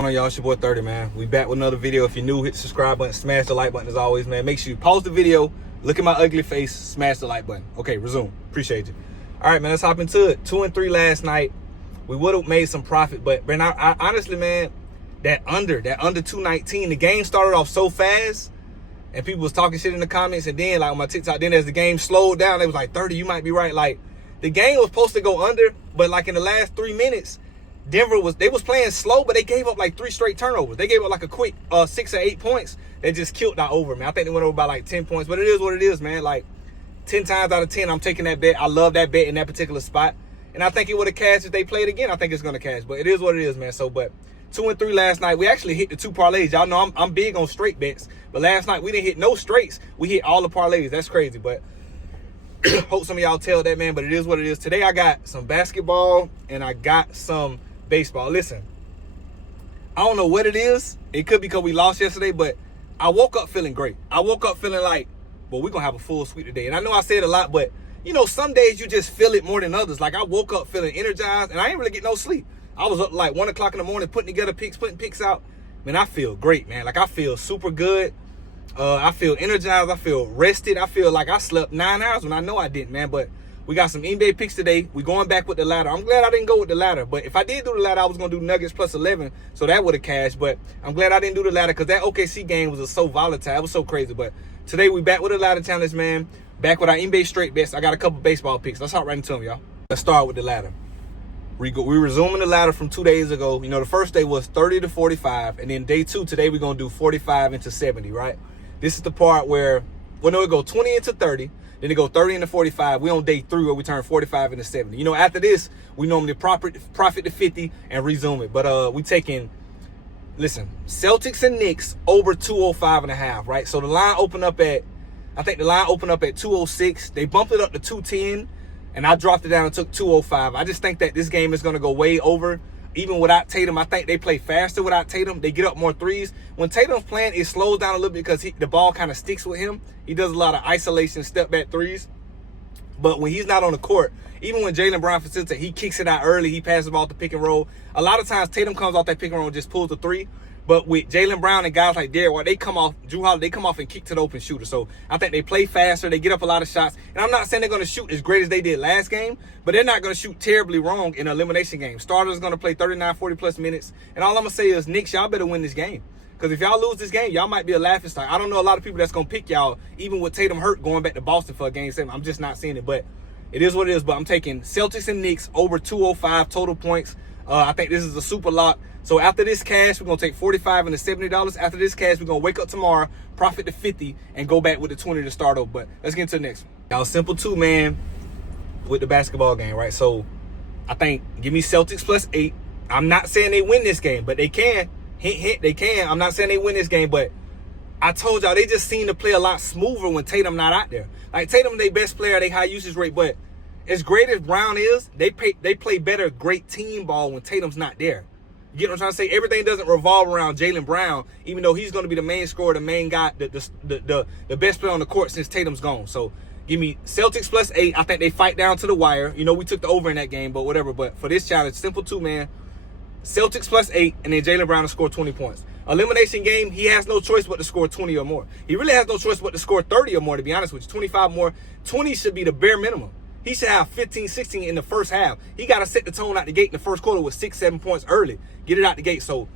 On y'all, it's your boy 30, man. We back with another video. If you're new, hit the subscribe button, smash the like button as always, man. Make sure you pause the video, look at my ugly face, smash the like button. Okay, resume. Appreciate you. All right, man, let's hop into it. 2-3 last night. We would have made some profit, but man, I honestly, man, that under 219, the game started off so fast, and people was talking shit in the comments, and then like on my TikTok, then as the game slowed down, they was like, 30, you might be right. Like, the game was supposed to go under, but like in the last 3 minutes, Denver was playing slow, but they gave up like 3 straight turnovers. They gave up like a quick 6 or 8 points that just killed that over, man. I think they went over by like 10 points, but it is what it is, man. Like 10 times out of 10, I'm taking that bet. I love that bet in that particular spot, and I think it would have cashed if they played again. I think it's gonna cash, but it is what it is, man. So, but 2-3 last night. We actually hit the 2 parlays. Y'all know I'm big on straight bets, but last night we didn't hit no straights. We hit all the parlays. That's crazy, but hope some of y'all tell that, man. But it is what it is. Today I got some basketball and I got some baseball. Listen, I don't know what it is. It could be because we lost yesterday, but I woke up feeling great. I woke up feeling like, well, we're going to have a full suite today. And I know I said a lot, but, you know, some days you just feel it more than others. Like, I woke up feeling energized, and I didn't really get no sleep. I was up like 1 o'clock in the morning putting together picks, putting picks out. Man, I feel great, man. Like, I feel super good. I feel energized. I feel rested. I feel like I slept 9 hours when I know I didn't, man. But we got some NBA picks today. We're going back with the ladder. I'm glad I didn't go with the ladder. But if I did do the ladder, I was going to do Nuggets plus 11. So that would have cashed. But I'm glad I didn't do the ladder because that OKC game was so volatile. It was so crazy. But today we back with the ladder challenge, man. Back with our NBA straight bets. I got a couple baseball picks. Let's hop right into them, y'all. Let's start with the ladder. We resuming the ladder from 2 days ago. You know, the first day was 30 to 45. And then day 2, today we're going to do 45 into 70, right? This is the part where, well, no, it go 20 into 30. Then it go 30 into 45. We on day 3 where we turn 45 into 70. You know, after this, we normally profit to 50 and resume it. But we taking, listen, Celtics and Knicks over 205.5, right? So the line opened up at, I think the line opened up at 206. They bumped it up to 210, and I dropped it down and took 205. I just think that this game is going to go way over. Even without Tatum, I think they play faster without Tatum. They get up more threes. When Tatum's playing, it slows down a little bit because the ball kind of sticks with him. He does a lot of isolation, step-back threes. But when he's not on the court, even when Jaylen Brown facilitates, he kicks it out early. He passes the ball to pick and roll. A lot of times, Tatum comes off that pick and roll and just pulls the three. But with Jaylen Brown and guys like Derrick White, they come off, Drew Holiday, they come off and kick to the open shooter. So I think they play faster. They get up a lot of shots. And I'm not saying they're going to shoot as great as they did last game, but they're not going to shoot terribly wrong in an elimination game. Starters going to play 39, 40-plus minutes. And all I'm going to say is, Knicks, y'all better win this game. Because if y'all lose this game, y'all might be a laughing stock. I don't know a lot of people that's going to pick y'all, even with Tatum hurt going back to Boston for a game 7. I'm just not seeing it. But it is what it is. But I'm taking Celtics and Knicks over 205 total points. I think this is a super lock. So after this cash, we're going to take $45 into $70. After this cash, we're going to wake up tomorrow, profit to 50, and go back with the 20 to start over. But let's get into the next one. Y'all, simple 2, man, with the basketball game, right? So I think give me Celtics plus 8. I'm not saying they win this game, but they can. Hint, hint, they can. I'm not saying they win this game, but I told y'all they just seem to play a lot smoother when Tatum not out there. Like, Tatum, their best player, they high usage rate, but as great as Brown is, they play better great team ball when Tatum's not there. You get what I'm trying to say? Everything doesn't revolve around Jaylen Brown, even though he's going to be the main scorer, the main guy, the best player on the court since Tatum's gone. So give me Celtics plus 8. I think they fight down to the wire. You know, we took the over in that game, but whatever. But for this challenge, simple 2, man. Celtics plus 8, and then Jaylen Brown to score 20 points. Elimination game, he has no choice but to score 20 or more. He really has no choice but to score 30 or more, to be honest with you. 25 more. 20 should be the bare minimum. He should have 15, 16 in the first half. He got to set the tone out the gate in the first quarter with 6, 7 points early. Get it out the gate. So,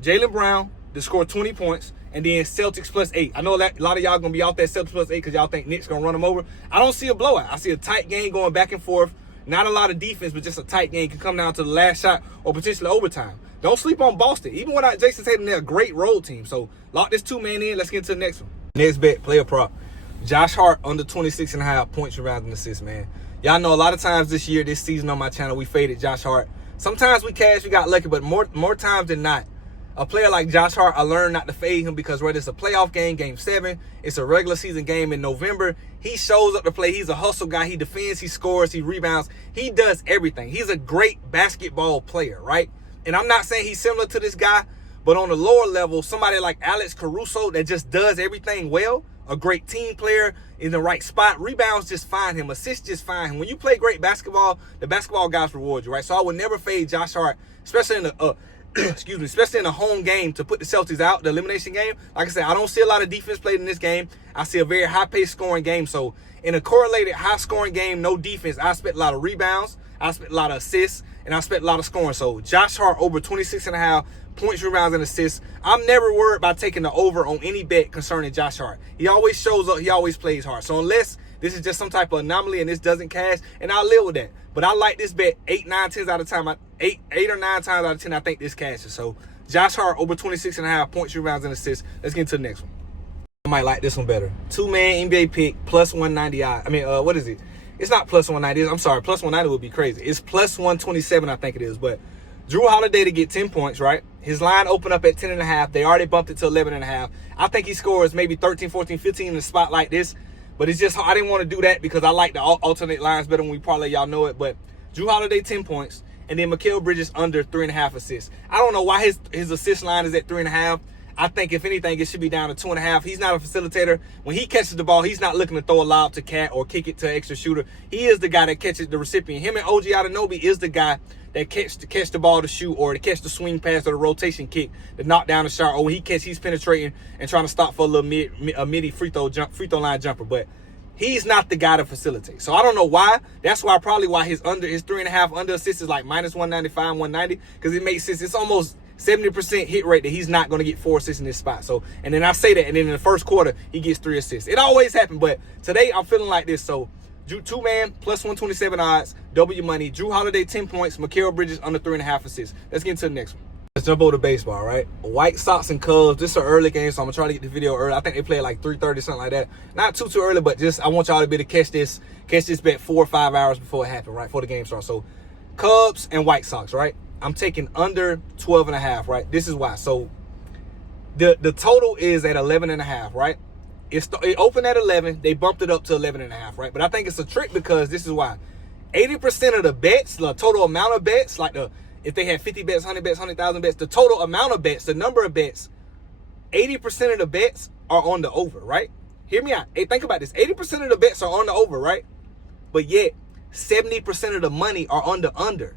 Jaylen Brown to score 20 points, and then Celtics plus 8. I know that a lot of y'all going to be out there Celtics plus 8 because y'all think Knicks going to run them over. I don't see a blowout. I see a tight game going back and forth. Not a lot of defense, but just a tight game. Can come down to the last shot or potentially overtime. Don't sleep on Boston. Even without Jason Tatum, they're a great road team. So, lock this 2-man in. Let's get into the next one. Next bet, player prop. Josh Hart under 26.5 points, rebounds, and assists, man. Y'all know a lot of times this year, this season on my channel, we faded Josh Hart. Sometimes we cashed, we got lucky, but more times than not, a player like Josh Hart, I learned not to fade him because whether it's a playoff game, game 7, it's a regular season game in November, he shows up to play. He's a hustle guy. He defends, he scores, he rebounds. He does everything. He's a great basketball player, right? And I'm not saying he's similar to this guy, but on the lower level, somebody like Alex Caruso that just does everything well, a great team player in the right spot. Rebounds just find him. Assists just find him. When you play great basketball, the basketball guys reward you, right? So I would never fade Josh Hart, especially in the excuse me, especially in a home game to put the Celtics out, the elimination game. Like I said, I don't see a lot of defense played in this game. I see a very high-paced scoring game. So in a correlated high-scoring game, no defense, I expect a lot of rebounds, I expect a lot of assists, and I expect a lot of scoring. So Josh Hart over 26.5 points, rebounds, and assists. I'm never worried about taking the over on any bet concerning Josh Hart. He always shows up. He always plays hard. So unless this is just some type of anomaly and this doesn't cash, and I'll live with that. But I like this bet 8 or 9 times out of 10, I think this cashes. So Josh Hart over 26.5 points, rebounds, and assists. Let's get into the next one. I might like this one better. 2-man NBA pick plus 190. What is it? It's not plus 190. I'm sorry, plus 190 would be crazy. It's plus 127, I think it is. But Drew Holiday to get 10 points, right? His line opened up at 10.5. They already bumped it to 11.5. I think he scores maybe 13, 14, 15 in a spot like this. But it's just, I didn't want to do that because I like the alternate lines better when we parlay. Y'all know it. But Drew Holiday, 10 points. And then Mikal Bridges under 3.5 assists. I don't know why his assist line is at 3.5. I think, if anything, it should be down to 2.5. He's not a facilitator. When he catches the ball, he's not looking to throw a lob to Cat or kick it to an extra shooter. He is the guy that catches the recipient. Him and OG Anunoby is the guy that catch the ball to shoot or to catch the swing pass or the rotation kick to knock down the shot. Or when he's penetrating and trying to stop for a little midi free throw line jumper. But he's not the guy to facilitate. So I don't know why. That's why his 3.5 under assist is like minus 195, 190, because it makes sense. It's almost 70% hit rate that he's not going to get 4 assists in this spot. So, and then I say that, and then in the first quarter, he gets 3 assists. It always happens, but today I'm feeling like this. So, 2-man, plus 127 odds, double your money. Drew Holiday, 10 points. Mikal Bridges, under 3.5 assists. Let's get into the next one. Let's jump over to baseball, right? White Sox and Cubs. This is an early game, so I'm going to try to get the video early. I think they play at like 3:30, something like that. Not too early, but just I want y'all to be able to catch this bet 4 or 5 hours before it happens, right? Before the game starts. So, Cubs and White Sox, right? I'm taking under 12.5, right? This is why. So the total is at 11.5, right? It opened at 11. They bumped it up to 11.5, right? But I think it's a trick because this is why. 80% of the bets, the total amount of bets, like if they had 50 bets, 100 bets, 100,000 bets, the total amount of bets, the number of bets, 80% of the bets are on the over, right? Hear me out. Hey, think about this. 80% of the bets are on the over, right? But yet 70% of the money are on the under.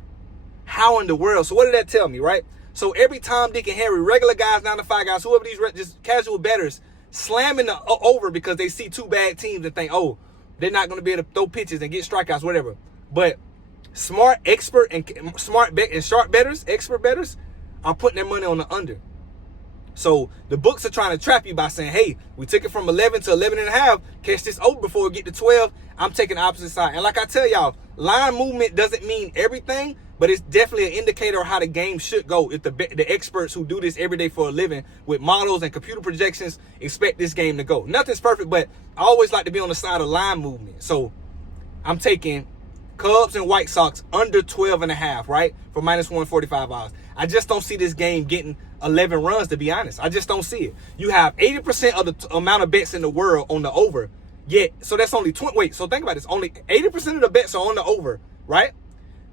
How in the world? So what did that tell me, right? So every Tom, Dick, and Harry, regular guys, 9-to-5 guys, whoever these just casual bettors, slamming the over because they see 2 bad teams and think, oh, they're not going to be able to throw pitches and get strikeouts, whatever. But smart, expert, and sharp bettors, expert bettors, are putting their money on the under. So the books are trying to trap you by saying, hey, we took it from 11 to 11.5. Catch this over before we get to 12. I'm taking the opposite side. And like I tell y'all, line movement doesn't mean everything, but it's definitely an indicator of how the game should go. If the experts who do this every day for a living with models and computer projections expect this game to go. Nothing's perfect, but I always like to be on the side of line movement. So I'm taking Cubs and White Sox under 12.5, right? For minus 145 odds. I just don't see this game getting 11 runs, to be honest. I just don't see it. You have 80% of the amount of bets in the world on the over. Yet, so that's only 20. Wait, so think about this. Only 80% of the bets are on the over, right?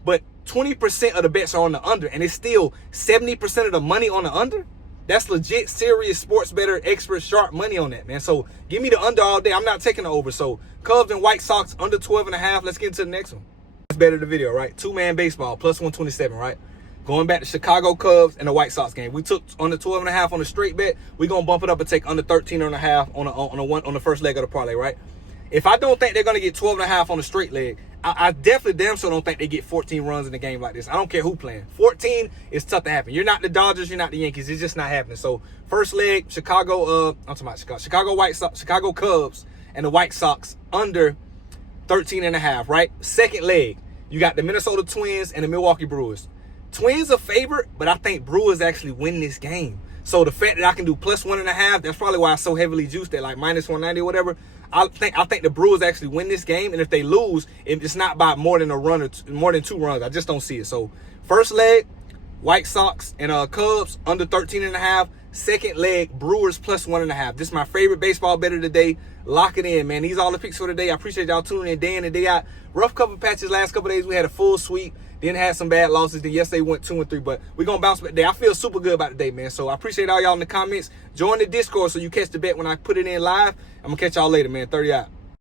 But 20% of the bets are on the under, and it's still 70% of the money on the under. That's legit, serious sports bettor, expert, sharp money on that, man. So give me the under all day. I'm not taking the over. So Cubs and White Sox under 12.5. Let's get into the next one. That's better the video, right? 2-man baseball plus 127, right? Going back to Chicago Cubs and the White Sox game. We took under 12.5 on the straight bet. We're going to bump it up and take under 13.5 on the first leg of the parlay, right? If I don't think they're going to get 12.5 on the straight leg, I definitely damn sure don't think they get 14 runs in a game like this. I don't care who playing. 14 is tough to happen. You're not the Dodgers. You're not the Yankees. It's just not happening. So first leg, Chicago White Sox, Chicago Cubs and the White Sox under 13.5, right? Second leg, you got the Minnesota Twins and the Milwaukee Brewers. Twins are favored, but I think Brewers actually win this game. So the fact that I can do plus 1.5, that's probably why I'm so heavily juiced at like minus 190 or whatever. I think the Brewers actually win this game, and if they lose, it's not by more than more than 2 runs. I just don't see it. So first leg, White Sox and Cubs under 13.5. Second leg, Brewers plus 1.5. This is my favorite baseball bet of the day. Lock it in, man. These are all the picks for the day. I appreciate y'all tuning in day out. Rough couple patches last couple days. We had a full sweep. Then had some bad losses. Then yesterday went 2-3. But we're going to bounce back today. I feel super good about the day, man. So I appreciate all y'all in the comments. Join the Discord so you catch the bet when I put it in live. I'm going to catch y'all later, man. 30 out.